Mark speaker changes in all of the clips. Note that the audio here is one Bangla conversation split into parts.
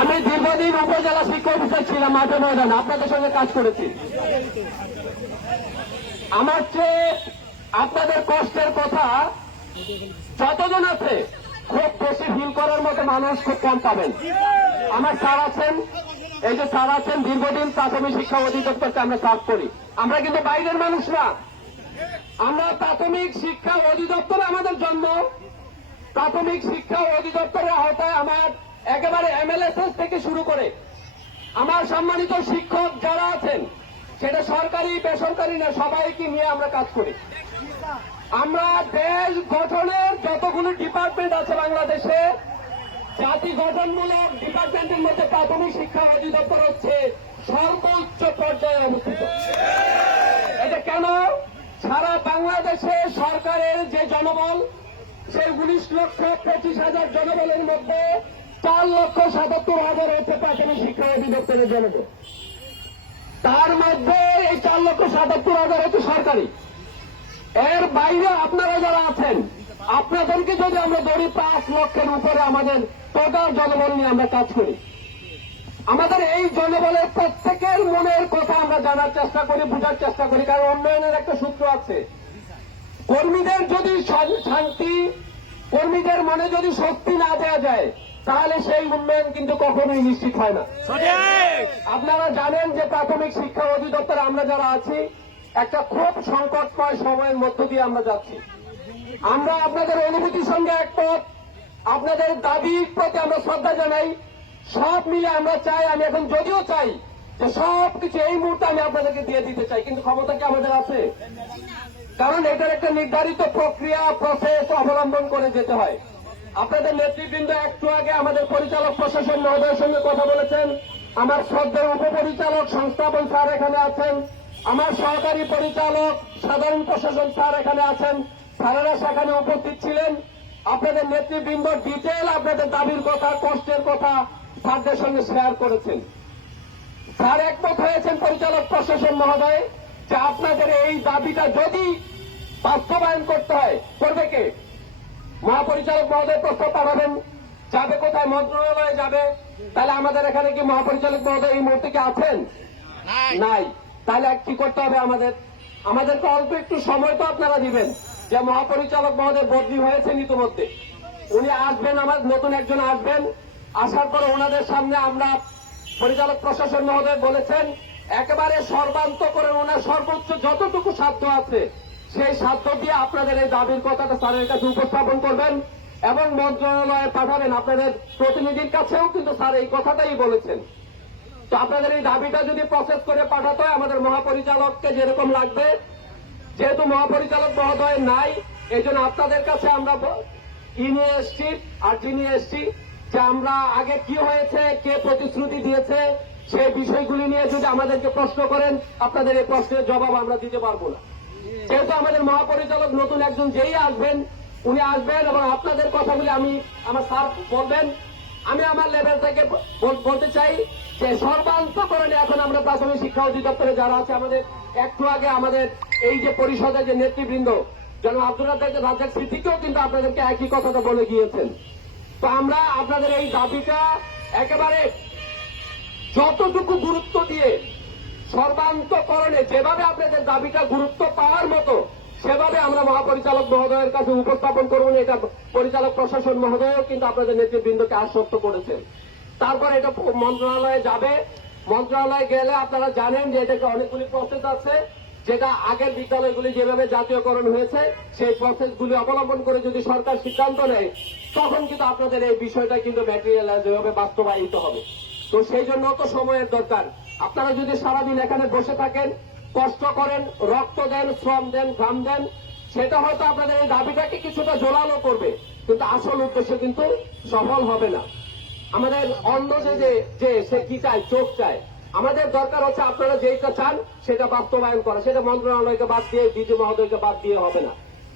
Speaker 1: আমি দীর্ঘদিন উপজেলা শিক্ষা অফিসার ছিলাম, মাঠে ময়দানে। আপনাদের সঙ্গে কাজ করেছি। আমার চেয়ে আপনাদের কষ্টের কথা, যতজন আছে, খুব বেশি ফিল করার মতো মানুষ খুব কম পাবেন। আমার স্যার আছেন, এই যে স্যার আছেন, দীর্ঘদিন প্রাথমিক শিক্ষা অধিদপ্তরকে আমরা সার্ভ করি। আমরা কিন্তু বাইরের মানুষ না। আমরা প্রাথমিক শিক্ষা অধিদপ্তরে আমাদের জন্ম। প্রাথমিক শিক্ষা অধিদপ্তরের আওতায় আমার একেবারে এমএলএসএস থেকে শুরু করে আমার সম্মানিত শিক্ষক যারা আছেন, সেটা সরকারি, বেসরকারি না, সবাইকে নিয়ে আমরা কাজ করি। আমরা দেশ গঠনের যতগুলো ডিপার্টমেন্ট আছে বাংলাদেশে, জাতি গঠনমূলক ডিপার্টমেন্টের মধ্যে প্রাথমিক শিক্ষা অধিদপ্তর হচ্ছে সর্বোচ্চ পর্যায়ে অবস্থিত। এটা কেন? সারা বাংলাদেশে সরকারের যে জনবল, সেই উনিশ লক্ষ পঁচিশ হাজার জনবলের মধ্যে চার লক্ষ সাতাত্তর হাজার হচ্ছে প্রাথমিক শিক্ষা অধিদপ্তরের জনবল। তার মধ্যে এই চার লক্ষ সাতাত্তর হাজার হচ্ছে সরকারি। এর বাইরে আপনারা যারা আছেন, আপনাদেরকে যদি আমরা ধরি, পাঁচ লক্ষের উপরে আমাদের টোটাল জনবল নিয়ে আমরা কাজ করি। আমাদের এই জনবলের প্রত্যেকের মনের কথা আমরা জানার চেষ্টা করি, বোঝার চেষ্টা করি, কারণ উন্নয়নের একটা সূত্র আছে। কর্মীদের যদি শান্তি, কর্মীদের মনে যদি শক্তি না দেওয়া যায় তাহলে সেই উন্নয়ন কিন্তু কখনোই নিশ্চিত হয় না। আপনারা জানেন যে প্রাথমিক শিক্ষা অধিদপ্তরে আমরা যারা আছি একটা খুব সংকটময় সময়ের মধ্য দিয়ে আমরা যাচ্ছি। আমরা আপনাদের অনুভূতির সঙ্গে একমত আপনাদের দাবির প্রতি আমরা শ্রদ্ধা জানাই সব মিলে আমরা চাই আমি এখন যদিও চাই যে সব কিছু এই মুহূর্তে আমি আপনাদেরকে দিয়ে দিতে চাই কিন্তু ক্ষমতা কি আমাদের আছে? কারণ এটার একটা নির্ধারিত প্রক্রিয়া প্রসেস অবলম্বন করে যেতে হয়। আপনাদের নেতৃবৃন্দ একটু আগে আমাদের পরিচালক প্রশাসন মহোদয়ের সঙ্গে কথা বলেছেন। আমার শ্রদ্ধার উপপরিচালক সংস্থাপন স্যার এখানে আছেন। আমার সহকারী পরিচালক সাধারণ প্রশাসন স্যার এখানে আছেন। স্যারেরা সেখানে উপস্থিত ছিলেন। আপনাদের নেতৃবৃন্দ ডিটেল আপনাদের দাবির কথা, কষ্টের কথা স্যারদের সঙ্গে শেয়ার করেছেন। স্যার একমত হয়েছেন পরিচালক প্রশাসন মহোদয় যে আপনাদের এই দাবিটা যদি বাস্তবায়ন করতে হয়, করবে কে? মহাপরিচালক মহোদয় প্রস্তাব পাঠাবেন। যাবে কোথায়? মন্ত্রণালয়ে যাবে। তাহলে আমাদের এখানে কি মহাপরিচালক মহোদয় এই মুহূর্তে কি আছেন? নাই। তাহলে কি করতে হবে আমাদের? আমাদেরকে অল্প একটু সময় তো আপনারা দিবেন। যে মহাপরিচালক মহোদয় বদলি হয়েছেন ইতিমধ্যে। উনি আসবেন আমার নতুন একজন আসবেন। আসার পরে ওনাদের সামনে আমরা পরিচালক প্রশাসন মহোদয় বলেছেন একেবারে সর্বান্ত করে ওনার সর্বোচ্চ যতটুকু সাধ্য আছে সেই সাধ্য দিয়ে আপনাদের এই দাবির কথাটা স্যারের কাছে উপস্থাপন করবেন এবং মন্ত্রণালয়ে পাঠাবেন আপনাদের প্রতিনিধির কাছেও, কিন্তু স্যার এই কথাটাই বলেছেন। তো আপনাদের এই দাবিটা যদি প্রসেস করে পাঠাতে আমাদের মহাপরিচালককে যেরকম লাগবে, যেহেতু মহাপরিচালক মহোদয় নাই এই জন্য আপনাদের কাছে আমরা ব- ই নিয়ে এসছি, আর নিয়ে এসছি, যে আমরা আগে কি হয়েছে, কে প্রতিশ্রুতি দিয়েছে, সেই বিষয়গুলি নিয়ে যদি আমাদেরকে প্রশ্ন করেন, আপনাদের এই প্রশ্নের জবাব আমরা দিতে পারব না। যেহেতু আমাদের মহাপরিচালক নতুন একজন যেই আসবেন, উনি আসবেন এবং আপনাদের কথাগুলি আমি আমার স্যার বলবেন। আমি আমার লেভেল থেকে বলতে চাই যে সর্বান্তকরণে এখন আমরা প্রাথমিক শিক্ষা অধিদপ্তরে যারা আছে, আমাদের একটু আগে আমাদের এই যে পরিষদের যে নেতৃবৃন্দ যেন আব্দুল রাজ্জাক স্মৃতিকেও কিন্তু আপনাদেরকে একই কথাটা বলে গিয়েছেন। তো আমরা আপনাদের এই দাবিটা একেবারে যতটুকু গুরুত্ব দিয়ে সর্বান্তকরণে যেভাবে আপনাদের দাবিটা গুরুত্ব পাওয়ার মতো, সেভাবে আমরা মহাপরিচালক মহোদয়ের কাছে উপস্থাপন করবেন এটা পরিচালক প্রশাসন মহোদয়ও কিন্তু আপনাদের নেতৃবৃন্দকে আশ্বস্ত করেছেন। তারপর এটা মন্ত্রণালয়ে যাবে। মন্ত্রণালয়ে গেলে আপনারা জানেন যে এটাকে অনেকগুলি প্রসেস আছে, যেটা আগের বিদ্যালয়গুলি যেভাবে জাতীয়করণ হয়েছে, সেই প্রসেসগুলি অবলম্বন করে যদি সরকার সিদ্ধান্ত নেয়, তখন কিন্তু আপনাদের এই বিষয়টা কিন্তু ম্যাটেরিয়ালাইজ হবে বাস্তবায়িত হবে। তো সেই জন্য তো সময়ের দরকার। আপনারা যদি সারাদিন এখানে বসে থাকেন, কষ্ট করেন, রক্ত দেন, শ্রম দেন, ঘাম দেন, সেটা হয়তো আপনাদের এই দাবিটাকে কিছুটা জোরালো করবে। কিন্তু আসল উদ্দেশ্য কিন্তু সফল হবে না। আমাদের অন্য যে, যে- সে কি চায়, চোখ চায়। আমাদের দরকার হচ্ছে আপনারা যেটা চান, সেটা বাস্তবায়ন করা। সেটা মন্ত্রণালয়কে বাদ দিয়ে বিজু মহোদয়কে বাদ দিয়ে হবে না।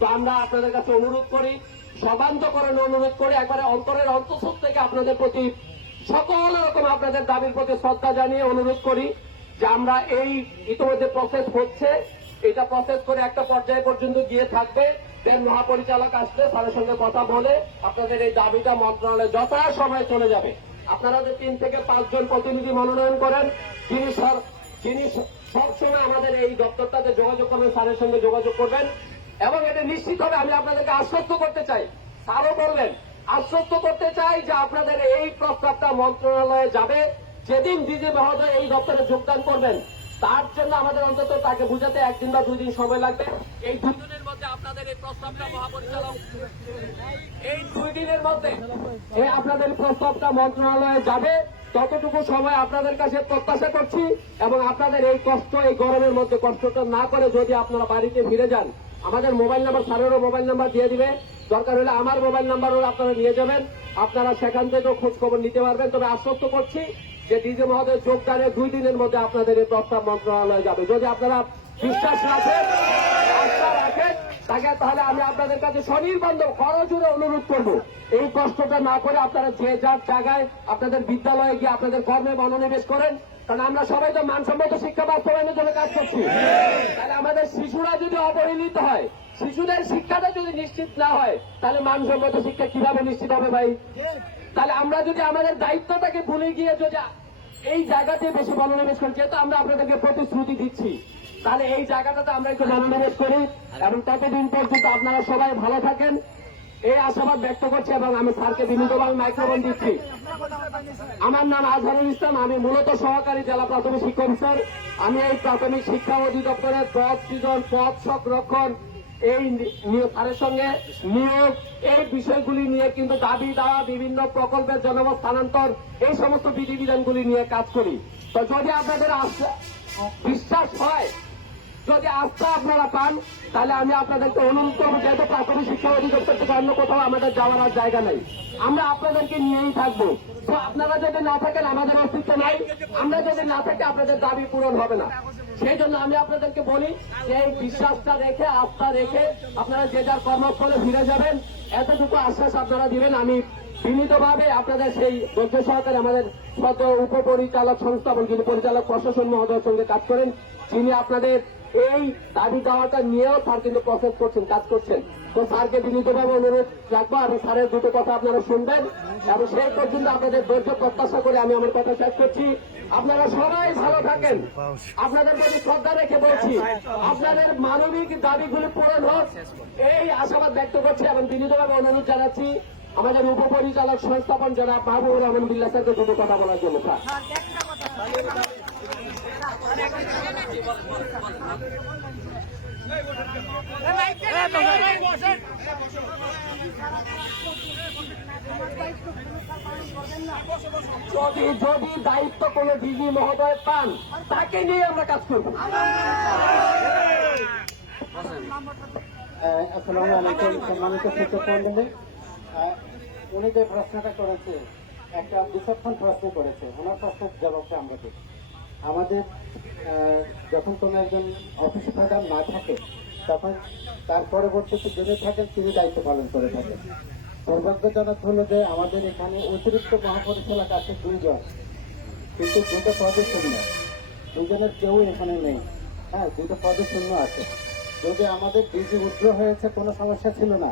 Speaker 1: তো আমরা আপনাদের কাছে অনুরোধ করি, সবান্তকরণ অনুরোধ করি একবারে অন্তরের অন্তঃস্থ থেকে আপনাদের প্রতি সকল রকম আপনাদের দাবির প্রতি শ্রদ্ধা জানিয়ে অনুরোধ করি যে আমরা এই ইতিমধ্যে প্রসেস হচ্ছে। এটা প্রসেস করে একটা পর্যায়ে পর্যন্ত গিয়ে থাকবে। দেন মহাপরিচালক আসলে স্যারের সঙ্গে কথা বলে আপনাদের এই দাবিটা মন্ত্রণালয়ে যথা সময় চলে যাবে। আপনারা যে তিন থেকে পাঁচজন প্রতিনিধি মনোনয়ন করেন তিনি যিনি সবসময় আমাদের এই দপ্তরটাতে যোগাযোগ করবেন, স্যারের সঙ্গে যোগাযোগ করবেন। এবং এটা নিশ্চিত হবে আমি আপনাদেরকে আশ্বস্ত করতে চাই। স্যারও বললেন আশ্বস্ত করতে চাই যে আপনাদের এই প্রস্তাবটা মন্ত্রণালয়ে যাবে। যেদিন ডিজি মহোদয় এই দপ্তরে যোগদান করবেন তার জন্য আমাদের অন্তত তাকে বুঝাতে একদিন বা দুই দিন সময় লাগবে। এই দুই দিনের মধ্যে আপনাদের এই প্রস্তাবটা মহাপরিচালক এই দুই দিনের মধ্যে এই আপনাদের প্রস্তাবটা মন্ত্রণালয়ে যাবে ততটুকু সময় আপনাদের কাছে প্রত্যাশা করছি এবং আপনাদের এই কষ্ট এই গরমের মধ্যে কষ্টটা না করে যদি আপনারা বাড়িতে ফিরে যান আমাদের মোবাইল নাম্বার স্যারেরও মোবাইল নাম্বার দিয়ে দিবে। দরকার হলে আমার মোবাইল নাম্বারও আপনারা নিয়ে যাবেন। আপনারা সেখান থেকেও খোঁজ খবর নিতে পারবেন। তবে আশ্বস্ত করছি যে ডিজে মহোদয় যোগদানের দুই দিনের মধ্যে আপনাদের এই প্রস্তাব মন্ত্রণালয়ে যাবে। যদি আপনারা বিশ্বাস রাখেন রাখেন, তাকে তাহলে আমি আপনাদের কাছে স্বনির্বন্ধ খরচুরে অনুরোধ করব। এই কষ্টটা না করে আপনারা যে যার জায়গায় আপনাদের বিদ্যালয়ে গিয়ে আপনাদের কর্মে মনোনিবেশ করেন, কারণ আমরা সবাই তো মানসম্মত শিক্ষা বাস্তবায়নের জন্য কাজ করছি। তাহলে আমাদের শিশুরা যদি অবহেলিত হয় শিশুদের শিক্ষাটা যদি নিশ্চিত না হয়, তাহলে মানসম্মত শিক্ষা কীভাবে নিশ্চিত হবে ভাই? তাহলে আমরা যদি আমাদের দায়িত্বটাকে ভুলে গিয়ে যদি এই জায়গাতে বেশি মনোনিবেশ করি, যেহেতু আমরা আপনাদেরকে প্রতিশ্রুতি দিচ্ছি, তাহলে এই জায়গাটাতে আমরা একটু মনোনিবেশ করি এবং ততদিন পর্যন্ত আপনারা সবাই ভালো থাকেন। এই আশাবাদ ব্যক্ত করছি এবং আমি স্যারকে বিনীতভাবে মাইক্রোফোন দিচ্ছি। আমার নাম আজহারুল ইসলাম, আমি মূলত সহকারী জেলা প্রাথমিক শিক্ষক অফিসার। আমি এই প্রাথমিক শিক্ষা অধিদপ্তরের পদ সৃজন পদ সংরক্ষণ এই স্যারের সঙ্গে নিয়োগ, এই বিষয়গুলি নিয়ে কিন্তু দাবি দেওয়া বিভিন্ন প্রকল্পের জনমত স্থানান্তর, এই সমস্ত বিধিবিধানগুলি নিয়ে কাজ করি। তো যদি আপনাদের বিশ্বাস হয়, যদি আস্থা আপনারা পান, তাহলে আমি আপনাদেরকে অনুরোধ করব, যেহেতু প্রাথমিক শিক্ষা অধিদপ্তর থেকে অন্য কোথাও আমাদের যাওয়ার জায়গা নেই। আমরা আপনাদেরকে নিয়েই থাকব। তো আপনারা যদি না থাকেন, আমাদের অস্তিত্ব নাই। আমরা যদি না থাকি, আপনাদের দাবি পূরণ হবে না। সেই জন্য আমি আপনাদেরকে বলি যে এই বিশ্বাসটা রেখে, আস্থা রেখে আপনারা যে যার কর্মস্থলে ফিরে যাবেন, এতটুকু আশ্বাস আপনারা দিবেন। আমি বিনীতভাবে আপনাদের সেই ধৈর্য সহকারে আমাদের শত উপপরিচালক সংস্থাপন যিনি পরিচালক প্রশাসন মহোদয়ের সঙ্গে কাজ করেন, যিনি আপনাদের এই দাবি দাওয়াটা নিয়েও স্যার কিন্তু প্রসেস করছেন, কাজ করছেন। তো স্যারকে বিনীতভাবে অনুরোধ রাখব এবং স্যারের দুটো কথা আপনারা শুনবেন এবং সেই পর্যন্ত আপনাদের ধৈর্য প্রত্যাশা করে আমি আমার কথা শেষ করছি। আপনারা সবাই ভালো থাকেন। আপনাদের প্রতি শ্রদ্ধা রেখে বলছি, আপনাদের মানবিক দাবিগুলি পূরণ হোক, এই আশাবাদ ব্যক্ত করছি এবং বিনীতভাবে অনুরোধ জানাচ্ছি। আমাদের উপপরিচালক সংস্থাপন যারা মাহবুবুর রহমান বিল্লা স্যারকে দুটো কথা বলার জন্য, স্যার। যদি যদি দায়িত্ব কোনো ডিজি মহোদয় পান, তাকে নিয়ে আমরা কাজ করব।
Speaker 2: আসসালামু আলাইকুম, সম্মানিত শিক্ষক মন্ডলী উনি যে প্রশ্নটা করেছে, একটা বিচক্ষণ প্রশ্ন করেছে, ওনার প্রশ্নের জবাবটা আমরা দিই আমাদের যখন কোনো একজন অফিস প্রধান না থাকে, তখন তার পরবর্তীতে যিনি থাকেন, তিনি দায়িত্ব পালন করে থাকেন। দুর্ভাগ্যজনক হলো যে আমাদের এখানে অতিরিক্ত মহাপরিচালক আছে দুইজন, কিন্তু দুটো পদে শূন্য। দুজনের কেউ এখানে নেই। হ্যাঁ দুটো পদে শূন্য আছে। যদি আমাদের ডিজি উদ্র হয়েছে, কোনো সমস্যা ছিল না।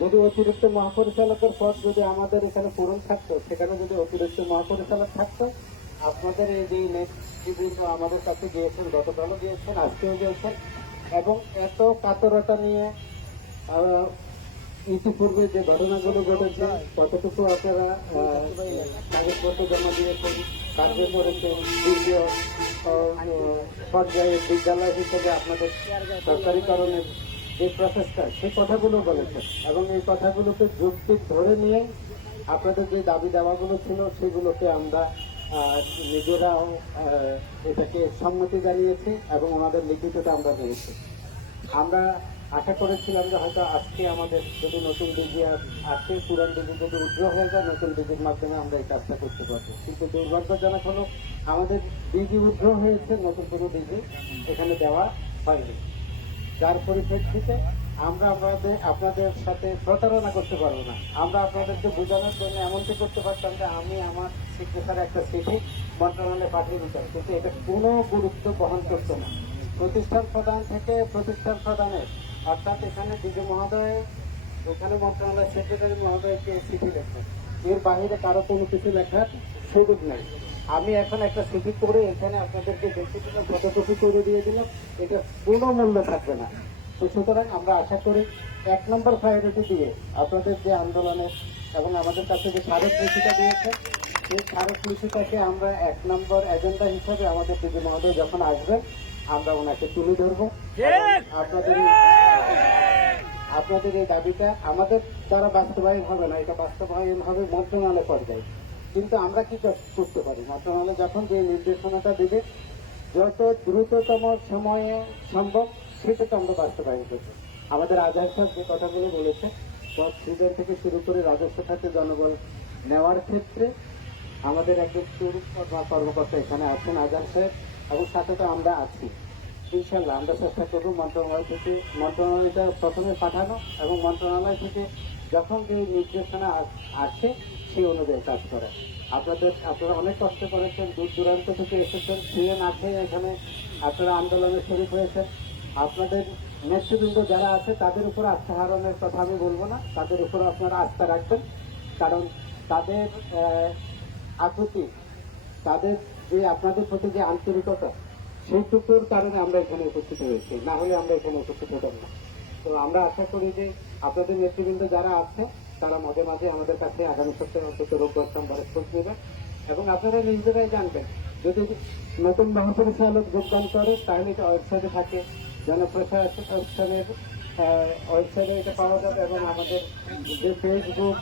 Speaker 2: যদি অতিরিক্ত মহাপরিচালকের পদ যদি আমাদের এখানে পূরণ থাকতো, সেখানে যদি অতিরিক্ত মহাপরিচালক থাকতো, আপনাদের এই যে নেতৃবৃন্দ আমাদের কাছে গিয়েছেন, গতকালও গিয়েছেন, আজকেও গিয়েছেন, এবং এত কাতরতা নিয়ে ইতিপূর্বে যে ঘটনাগুলো ঘটেছে, কতটুকু আপনারা কাগজপত্র জমা দিয়েছেন, কার্য করেছেন দ্বিতীয় পর্যায়ে বিদ্যালয় হিসেবে আপনাদের সরকারিকরণের যে প্রচেষ্টা সেই কথাগুলো বলেছেন। এবং এই কথাগুলোকে যুক্তি ধরে নিয়ে আপনাদের যে দাবি দাওয়াগুলো ছিল, সেগুলোকে আমরা নিজেরাও এটাকে সম্মতি জানিয়েছি এবং আমাদের লিখিতটা আমরা পেয়েছি আমরা আশা করেছিলাম যে হয়তো আজকে আমাদের যদি নতুন ডিজি আসে পুরান ডিজি যদি উজ্জ্ব হয়ে যায়, নতুন ডিজির মাধ্যমে আমরা এই কাজটা করতে পারব। কিন্তু দুর্ভাগ্যজনক হলো, আমাদের ডিজি উজ্জ্ব হয়েছে, নতুন কোনো ডিজি এখানে দেওয়া হয়নি। যার পরিপ্রেক্ষিতে আমরা আমাদের আপনাদের সাথে প্রতারণা করতে পারব না। আমরা আপনাদেরকে বোঝানোর জন্য এমনটি করতে পারতাম যে আমি আমার সিগনেচার একটা চিঠি মন্ত্রণালয়ে পাঠিয়ে দিতাম। কিন্তু এটা কোনো গুরুত্ব বহন করতো না। প্রতিষ্ঠান প্রধান থেকে প্রতিষ্ঠান প্রধানের, অর্থাৎ এখানে ডিজি মহোদয়, এখানে মন্ত্রণালয় সেক্রেটারি মহোদয়কে চিঠি লেখেন। এর বাইরে কারও কোনো কিছু লেখার সুযোগ নেই। আমি এখন একটা সিটি করে এখানে আপনাদেরকে দেখে দিলাম ফটোকপি করে দিয়ে দিলাম। এটা কোনো মূল্য থাকবে না। তো সুতরাং আমরা আশা করি এক নম্বর প্রায়োরিটি দিয়ে আপনাদের যে আন্দোলনে এবং আমাদের কাছে যে স্মারক লিখিটা দিয়েছে সেই স্মারক লিখিটাকে আমরা এক নম্বর এজেন্ডা হিসাবে আমাদের দিদি মহোদয় যখন আসবেন আমরা ওনাকে তুলে ধরবো। আপনাদের আপনাদের এই দাবিটা আমাদের দ্বারা বাস্তবায়ন হবে না এটা বাস্তবায়ন হবে মন্ত্রণালয় পর্যায়ে। কিন্তু আমরা কি করতে পারি? মন্ত্রণালয় যখন যে নির্দেশনাটা দেবে, যত দ্রুততম সময়ে সম্ভব সেটা তো আমরা বাস্তবায়ন করব। আমাদের আজহার সাহেব যে কথাগুলো বলেছে, সব থেকে শুরু করে রাজস্ব খাতে জনবল নেওয়ার ক্ষেত্রে আমাদের একজন তরুণ কর্মকর্তা এখানে আছেন আজহার সাহেব এবং সাথে তো আমরা আছি। ইনশাল্লাহ আমরা চেষ্টা করব মন্ত্রণালয় থেকে মন্ত্রণালয়টা প্রথমে পাঠানো এবং মন্ত্রণালয় থেকে যখন যে নির্দেশনা আসে সেই অনুযায়ী কাজ করা। আপনাদের আপনারা অনেক কষ্ট করেছেন, দূর দূরান্ত থেকে এসেছেন খেয়ে না খেয়ে এখানে আপনারা আন্দোলনে শরীর হয়েছেন। আপনাদের নেতৃবৃন্দ যারা আছে, তাদের উপর আস্থা হারানোর কথা আমি বলব না। তাদের উপর আপনারা আস্থা রাখবেন। কারণ তাদের আকুতি, তাদের যে আপনাদের প্রতি যে আন্তরিকতা, সেইটুকুর কারণে আমরা এখানে উপস্থিত হয়েছি। না হলে আমরা এখানে উপস্থিত হতাম না। তো আমরা আশা করি যে আপনাদের নেতৃবৃন্দ যারা আছে তারা মাঝে মাঝে আমাদের কাছে আগামী সপ্তাহে অন্তত রোববার সোমবারে খোঁজ নেবেন এবং আপনারা নিজেরাই জানবেন যদি নতুন মহাপরিচালক যোগদান করে তাহলে এটা ওয়েবসাইটে থাকে। যেন জনপ্রশাসনের ওয়েবসাইটে এটা পাওয়া যাবে এবং আমাদের যে ফেসবুক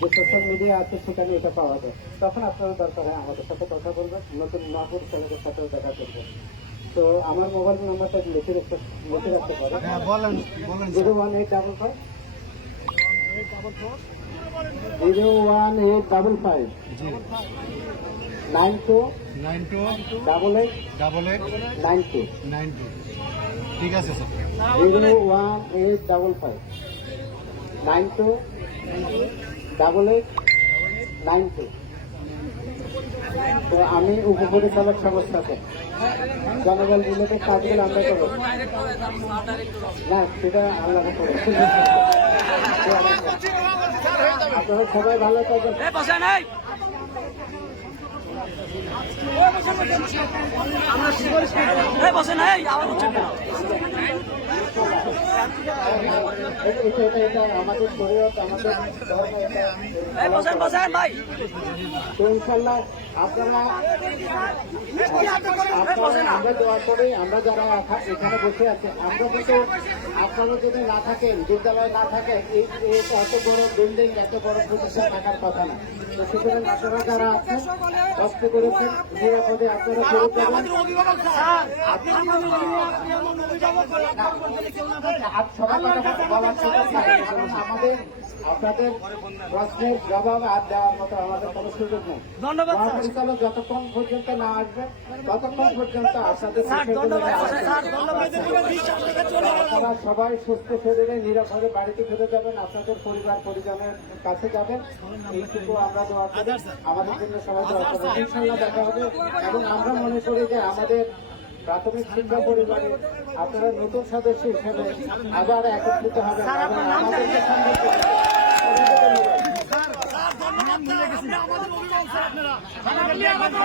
Speaker 2: যে সোশ্যাল মিডিয়া আছে সেখানে এটা পাওয়া যায় তখন আপনারা দরকার হয় আমাদের সাথে কথা বলবেন নতুন মহাপরিচালকের সাথেও দেখা করবেন। তো আমার মোবাইল নাম্বারটা লিখে রাখতে লিখে রাখতে পারেন।
Speaker 3: হ্যাঁ
Speaker 2: zero one eight double five zero one eight double five nine two
Speaker 3: nine two
Speaker 2: double eight
Speaker 3: double eight
Speaker 2: nine two
Speaker 3: nine two ঠিক আছে sir
Speaker 2: zero one eight double five nine two double eight nine two তো আমি উপপরিচালক সংস্থাতে জনগণ রিলেটেড কাজগুলো আমরা করব না সেটা আল্লাহ আপনারা সবাই ভালো থাকবেন
Speaker 4: না। বসেন বসেন ভাই।
Speaker 2: ইনশাল্লাহ আপনারা আমরা দোয়া করি আমরা যারা এখানে বসে আছি আমরা কিন্তু আপনারা যদি না থাকেন বিদ্যালয় না থাকে এই এত বড় বিল্ডিং এত বড় প্রতিষ্ঠান থাকার কথা না। তো সুতরাং আপনারা যারা আছেন কষ্ট করেছেন নিরাপদে আপনারা ফেরত যাবেন। সবার কথা বলার সুযোগ আমাদের আপনাদের প্রশ্নের জবাব আর দেওয়ার মতো আমাদের কোনো সুযোগ নেই।
Speaker 4: ধন্যবাদ
Speaker 2: মহাপরিচালক যতক্ষণ পর্যন্ত না আসবে ততক্ষণ পর্যন্ত আপনাদের আপনারা সবাই সুস্থ শরীরে নিরাপদে বাড়িতে ফিরে যাবেন আপনাদের পরিবার পরিজনের কাছে যাবেন। এইটুকু আমরা দোয়া করি। আমাদের জন্য সবাই দোয়া করবেন। ইনশাল্লাহ দেখা হবে। এবং আমরা মনে করি যে আমাদের প্রাথমিক শিক্ষা পরিবারে আপনারা নতুন সদস্য হিসেবে আবার একত্রিত হবেন। এবং